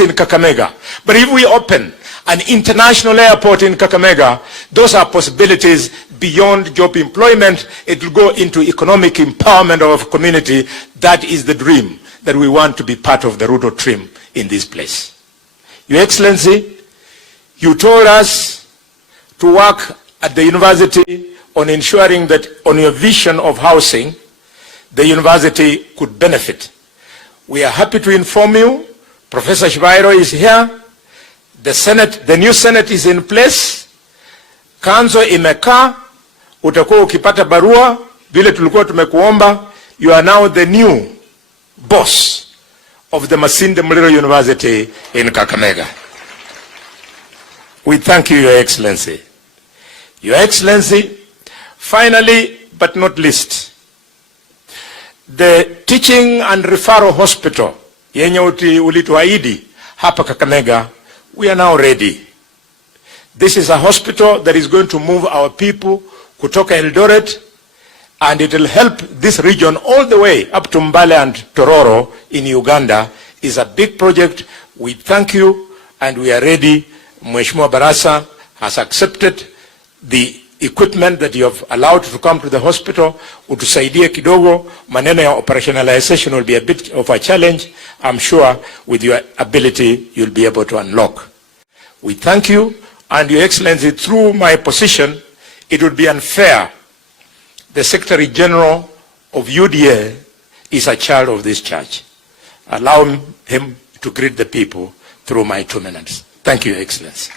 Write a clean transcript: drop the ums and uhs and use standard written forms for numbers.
in Kakamega. But if we open an international airport in Kakamega, those are possibilities beyond job employment. It will go into economic empowerment of our community. That is the dream that we want to be part of the Ruto trim in this place. Your Excellency, you told us to work at the university on ensuring that on your vision of housing, the university could benefit. We are happy to inform you, Professor Shivairo is here. The Senate, the new Senate is in place. Kanzo imekaa, utakuwa ukipata barua vile tulikuwa tumekuomba. You are now the new boss of the Masinde Muliro University in Kakamega. We thank you, Your Excellency. Your Excellency, finally but not least, the teaching and referral hospital yenye ulituahidi hapa Kakamega, we are now ready. This is a hospital that is going to move our people kutoka Eldoret, and it will help this region all the way up to Mbale and Tororo in Uganda. Is a big project. We thank you and we are ready. Mheshimiwa Barasa has accepted the equipment that you have allowed to come to the hospital. Utusaidie kidogo, maneno ya operationalization will be a bit of a challenge. I'm sure with your ability you'll be able to unlock. We thank you, and Your Excellency, through my position, it would be unfair. The Secretary General of UDA is a child of this church. Allow him to greet the people through my 2 minutes. Thank you, Your Excellency.